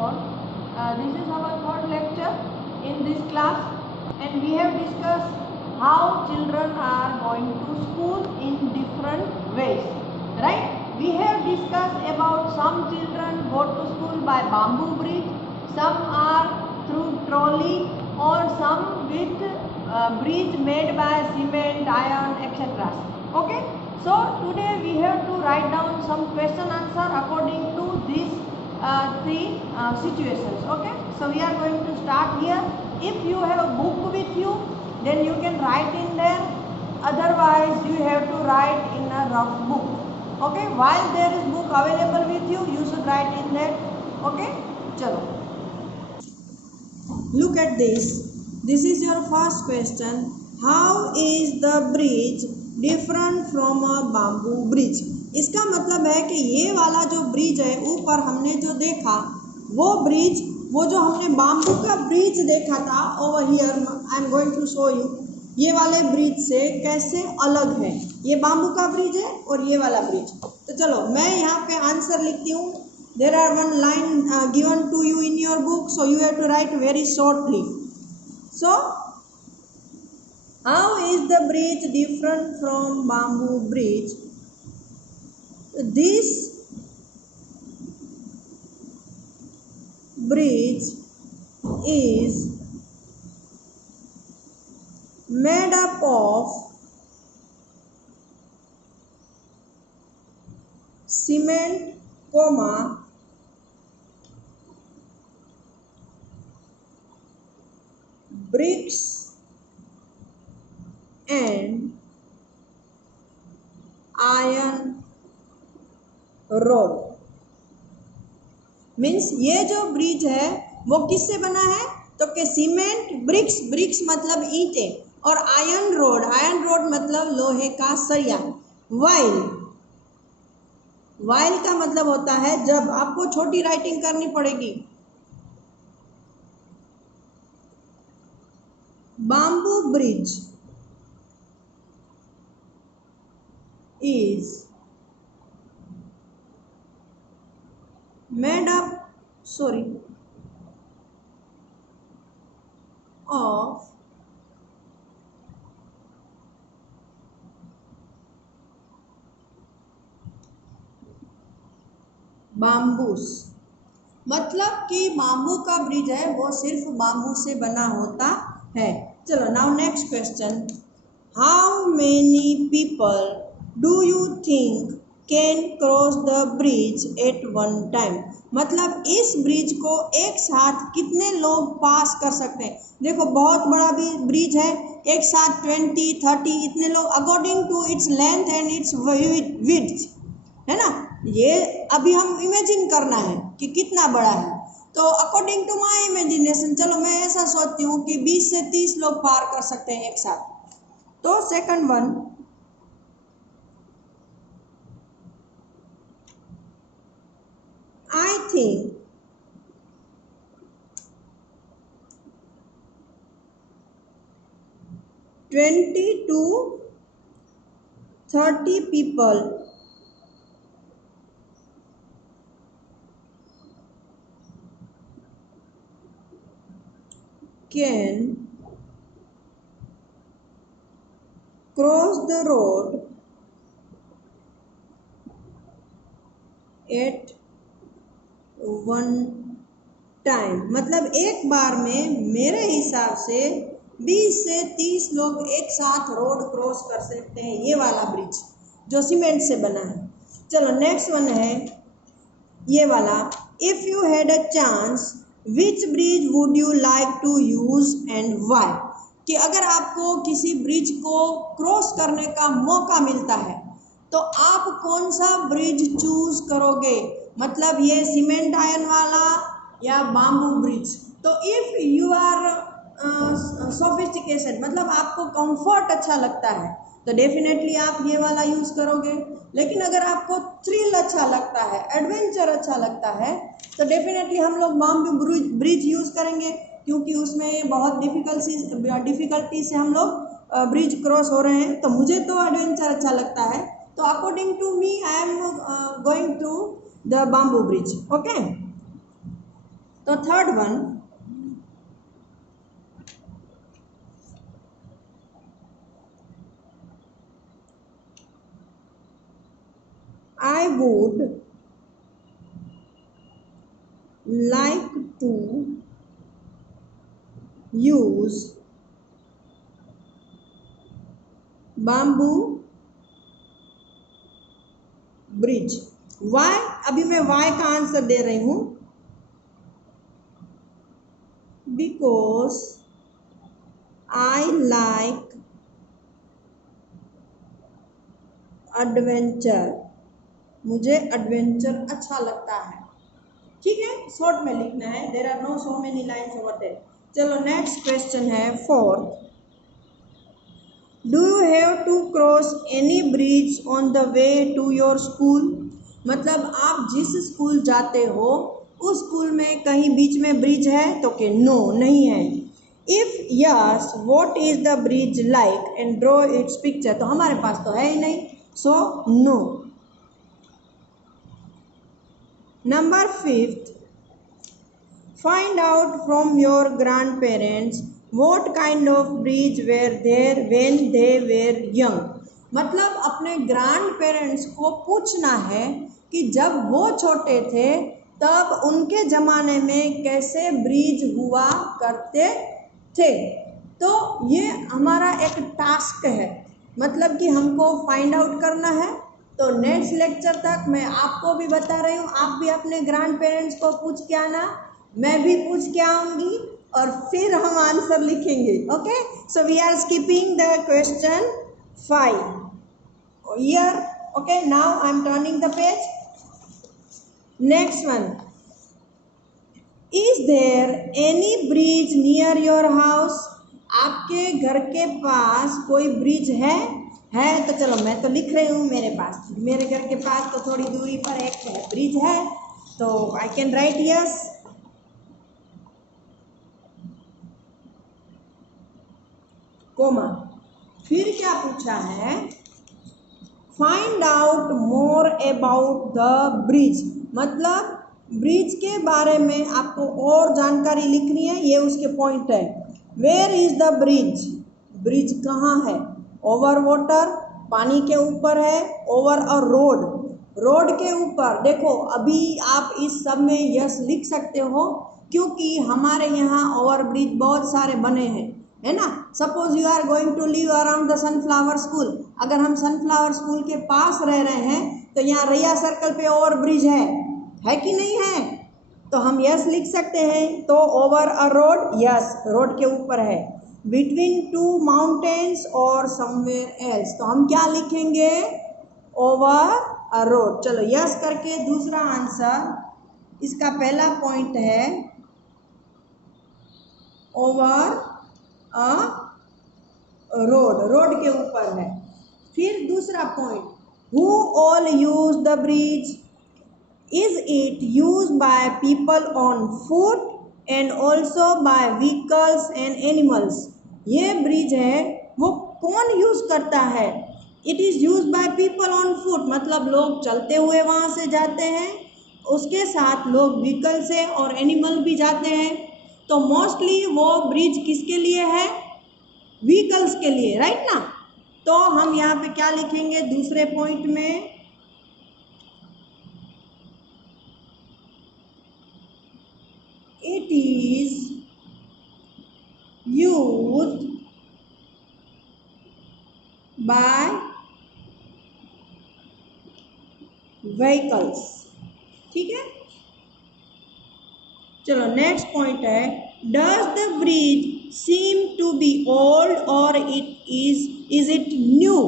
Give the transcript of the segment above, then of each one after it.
all. This is our third lecture in this class, and we have discussed how children are going to school in different ways, right? We have discussed about some children go to school by bamboo bridge, some are through trolley, or some with bridge made by cement, iron, etc. Okay, so today we have to write down some question answer according to these three situations. Okay, so we are going to start here. If you have a book with you, then you can write in there, otherwise you have to write in a rough book. Okay, while there is book available with you, you should write in there. Okay, chalo. Look at this. This is your first question. How is the bridge different from a bamboo bridge? इसका मतलब है कि ये वाला जो bridge है ऊपर हमने जो देखा, वो ब्रिज, वो जो हमने बाम्बू का ब्रिज देखा था over here, I am going to show you, ये वाले ब्रिज से कैसे अलग है। ये बाम्बू का ब्रिज है और ये वाला ब्रिज। तो चलो मैं यहाँ पे आंसर लिखती हूँ। There are one line given to you in your book, so you have to write very shortly. So, how is the bridge different from bamboo bridge? This bridge is made up of cement, bricks and iron rod. Means ये जो bridge है वो किससे बना है? तो कि cement, BRICS, BRICS मतलब ईंटें, और आयरन रोड, आयरन रोड मतलब लोहे का सरिया। वाइल का मतलब होता है जब, आपको छोटी राइटिंग करनी पड़ेगी। Bamboo bridge is made up of bamboos. मतलब कि बाम्बू का ब्रिज है वो सिर्फ बाम्बू से बना होता है। चलो, now next question, how many people do you think can cross the bridge at one time? मतलब इस ब्रिज को एक साथ कितने लोग पास कर सकते हैं? देखो, बहुत बड़ा भी ब्रिज है, एक साथ 20, 30 इतने लोग, according to its length and its width, है ना। ये अभी हम इमेजिन करना है कि कितना बड़ा है। तो अकॉर्डिंग टू माई इमेजिनेशन, चलो मैं ऐसा सोचती हूँ कि 20 से 30 लोग पार कर सकते हैं एक साथ। तो second one, I think to 30 people can cross the road at one time. मतलब एक बार में मेरे हिसाब से 20 से 30 लोग एक साथ रोड क्रॉस कर सकते हैं, ये वाला ब्रिज जो सीमेंट से बना है। चलो नेक्स्ट वन है ये वाला, if you had a chance which bridge would you like to use and why? कि अगर आपको किसी ब्रिज को क्रॉस करने का मौका मिलता है तो आप कौन सा ब्रिज चूज करोगे? मतलब ये सीमेंट आयरन वाला या बाम्बू ब्रिज। तो इफ़ यू आर सोफिस्टिकेटेड, मतलब आपको कंफर्ट अच्छा लगता है, तो डेफिनेटली आप ये वाला यूज़ करोगे। लेकिन अगर आपको थ्रिल अच्छा लगता है, एडवेंचर अच्छा लगता है, तो डेफिनेटली हम लोग बाम्बू ब्रिज यूज़ करेंगे, क्योंकि उसमें बहुत डिफ़िकल्टी से हम लोग ब्रिज क्रॉस हो रहे हैं। तो मुझे तो एडवेंचर अच्छा लगता है, तो according to me I am going to the bamboo bridge. Okay, तो third one, I would like to use bamboo bridge. Why? अभी मैं why का आंसर दे रही हूँ, because I like adventure. मुझे एडवेंचर अच्छा लगता है। ठीक है, शॉर्ट में लिखना है, there are no so many lines over there. चलो नेक्स्ट क्वेश्चन है fourth, do you have to cross any bridge on the way to your school? मतलब आप जिस स्कूल जाते हो उस स्कूल में कहीं बीच में ब्रिज है? तो कि नो, नहीं है। If yes, what is the bridge like and draw it's picture. तो हमारे पास तो है ही नहीं, so no. Number 5, find out from your grandparents what kind of bridge were there when they were young. मतलब अपने ग्रैंड पेरेंट्स को पूछना है कि जब वो छोटे थे तब उनके ज़माने में कैसे ब्रिज हुआ करते थे। तो ये हमारा एक टास्क है, मतलब कि हमको फाइंड आउट करना है। तो नेक्स्ट लेक्चर तक मैं आपको भी बता रही हूँ, आप भी अपने ग्रैंड पेरेंट्स को पूछ के आना, मैं भी पूछ के आऊँगी और फिर हम आंसर लिखेंगे। Okay, so we are skipping the question 5 here. Okay, now I am turning the page. Next one, is there any bridge near your house? आपके घर के पास कोई ब्रिज है? तो चलो मैं तो लिख रही हूँ, मेरे घर के पास तो थोड़ी दूरी पर एक ब्रिज है, तो I can write yes. Comma, फिर क्या पूछा है, find out more about the bridge. मतलब ब्रिज के बारे में आपको और जानकारी लिखनी है, ये उसके पॉइंट है। Where is the bridge? Bridge कहाँ है? ओवर वाटर, पानी के ऊपर है। ओवर अ रोड, रोड के ऊपर। देखो अभी आप इस सब में यस लिख सकते हो क्योंकि हमारे यहाँ ओवर ब्रिज बहुत सारे बने हैं, है ना। Suppose you are going to live around the sunflower school. अगर हम सनफ्लावर स्कूल के पास रह रहे हैं तो यहाँ रैया सर्कल पे ओवर ब्रिज है कि नहीं है? तो हम यस लिख सकते हैं। तो over a road, yes, road के ऊपर है। बिटवीन टू माउंटेन्स और समवेयर एल्स, तो हम क्या लिखेंगे? Over a road. चलो यस करके दूसरा आंसर, इसका पहला पॉइंट है ओवर अ रोड, रोड के ऊपर है। फिर दूसरा point, who all use the bridge? Is it use by people on foot and also by vehicles and animals? ये ब्रिज है वो कौन यूज करता है? It is use by people on foot, मतलब लोग चलते हुए वहाँ से जाते हैं, उसके साथ लोग व्हीकल से और एनिमल भी जाते हैं। तो मोस्टली वो ब्रिज किसके लिए है? व्हीकल्स के लिए, राइट ना। तो हम यहाँ पे क्या लिखेंगे दूसरे पॉइंट में? It is used by vehicles. ठीक है, चलो नेक्स्ट पॉइंट है, does the bridge seem to be old और इज इट न्यू?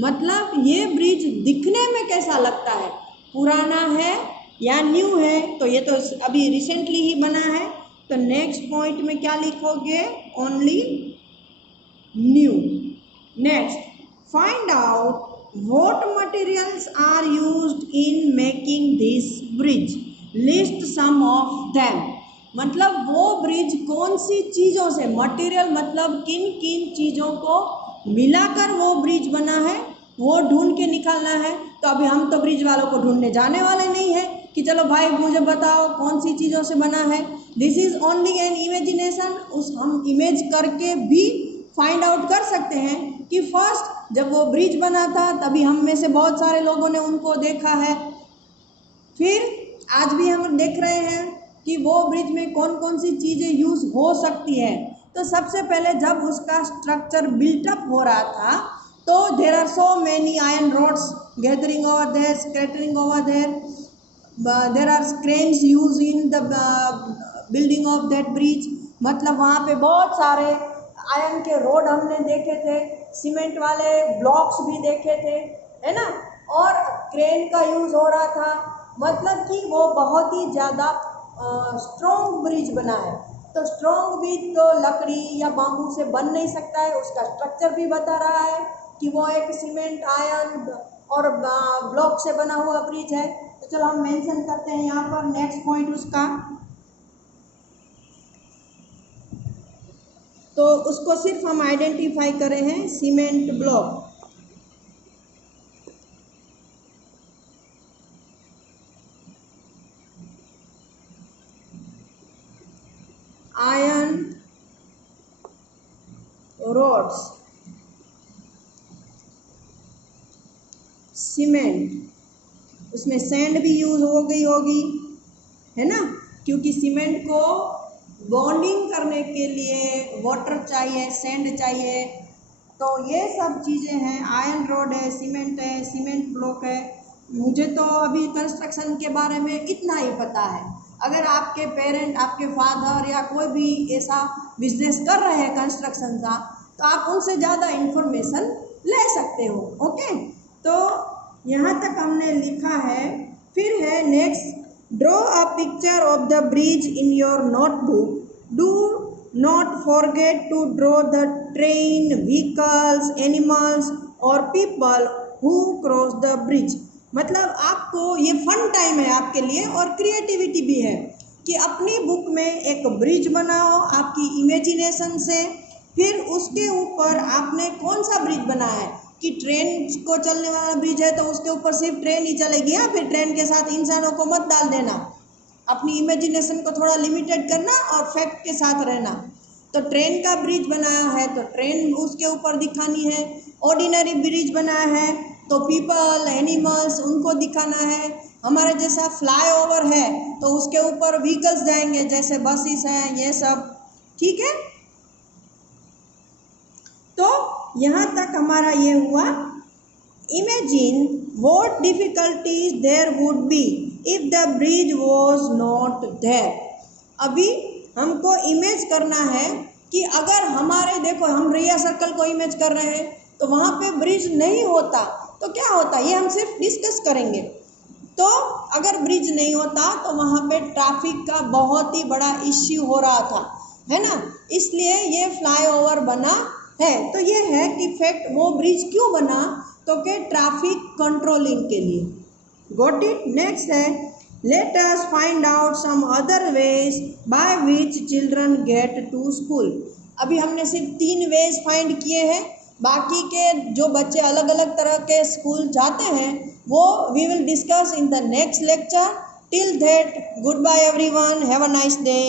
मतलब ये ब्रिज दिखने में कैसा लगता है, पुराना है या न्यू है? तो ये तो अभी रिसेंटली ही बना है, तो नेक्स्ट पॉइंट में क्या लिखोगे? Only new. Next, find out what materials are used in making this bridge, list some of them। मतलब वो ब्रिज कौन सी चीज़ों से, मटेरियल मतलब किन किन चीज़ों को मिलाकर वो ब्रिज बना है वो ढूंढ के निकालना है। तो अभी हम तो ब्रिज वालों को ढूंढने जाने वाले नहीं हैं, कि चलो भाई मुझे बताओ कौन सी चीज़ों से बना है। This is only an imagination. उस हम इमेज करके भी फाइंड आउट कर सकते हैं कि फर्स्ट जब वो ब्रिज बना था तभी हम में से बहुत सारे लोगों ने उनको देखा है। फिर आज भी हम देख रहे हैं कि वो ब्रिज में कौन कौन सी चीज़ें यूज़ हो सकती है। तो सबसे पहले जब उसका स्ट्रक्चर बिल्टअप हो रहा था तो there are so many iron rods gathering over there, scattering over there, there are cranes use in the building of that bridge. मतलब वहाँ पे बहुत सारे आयरन के रोड हमने देखे थे, सीमेंट वाले ब्लॉक्स भी देखे थे, है ना, और क्रेन का यूज़ हो रहा था। मतलब कि वो बहुत ही ज़्यादा स्ट्रॉन्ग ब्रिज बना है। तो स्ट्रॉन्ग ब्रिज तो लकड़ी या बाम्बू से बन नहीं सकता है। उसका स्ट्रक्चर भी बता रहा है कि वो एक सीमेंट, आयरन और ब्लॉक से बना हुआ ब्रिज है। तो चलो हम मेंशन करते हैं यहाँ पर नेक्स्ट पॉइंट उसका। तो उसको सिर्फ हम आइडेंटिफाई करे हैं cement block. Iron rods, cement, उसमें सैंड भी यूज हो गई होगी, है ना, क्योंकि सीमेंट को बॉन्डिंग करने के लिए वाटर चाहिए, सैंड चाहिए। तो ये सब चीज़ें हैं। आयरन रोड है, सीमेंट ब्लॉक है। मुझे तो अभी कंस्ट्रक्शन के बारे में इतना ही पता है। अगर आपके पेरेंट, आपके फादर या कोई भी ऐसा बिजनेस कर रहे हैं कंस्ट्रक्शन का, तो आप उनसे ज़्यादा इंफॉर्मेशन ले सकते हो। ओके, तो यहाँ तक हमने लिखा है। फिर है next, draw a picture of the bridge in your notebook. Do not forget to draw the train, vehicles, animals और people who cross the bridge. मतलब आपको ये फन टाइम है आपके लिए और क्रिएटिविटी भी है कि अपनी बुक में एक ब्रिज बनाओ आपकी इमेजिनेशन से। फिर उसके ऊपर आपने कौन सा ब्रिज बनाया है कि ट्रेन को चलने वाला ब्रिज है तो उसके ऊपर सिर्फ ट्रेन ही चलेगी। हाँ, फिर ट्रेन के साथ इंसानों को मत डाल देना। अपनी इमेजिनेशन को थोड़ा लिमिटेड करना और फैक्ट के साथ रहना। तो ट्रेन का ब्रिज बनाया है तो ट्रेन उसके ऊपर दिखानी है। ऑर्डिनरी ब्रिज बनाया है तो पीपल, एनिमल्स, उनको दिखाना है। हमारे जैसा फ्लाईओवर है तो उसके ऊपर व्हीकल्स जाएंगे, जैसे बसेस हैं, ये सब। ठीक है, तो यहाँ तक हमारा ये हुआ। Imagine what difficulties there would be if the bridge was not there. अभी हमको इमेज करना है कि अगर हमारे, देखो हम रिया सर्कल को इमेज कर रहे हैं तो वहाँ पे ब्रिज नहीं होता तो क्या होता, ये हम सिर्फ डिस्कस करेंगे। तो अगर ब्रिज नहीं होता तो वहाँ पे ट्रैफिक का बहुत ही बड़ा इश्यू हो रहा था, है ना, इसलिए ये फ्लाईओवर बना है। तो ये है कि फैक्ट, वो ब्रिज क्यों बना, तो कि ट्रैफिक कंट्रोलिंग के लिए। Got it. नेक्स्ट है, let us find out some other ways by which children get to school. अभी हमने सिर्फ 3 वेज फाइंड किए हैं। बाकी के जो बच्चे अलग अलग तरह के स्कूल जाते हैं वो we will discuss in the next lecture. Till that, goodbye everyone, have a nice day.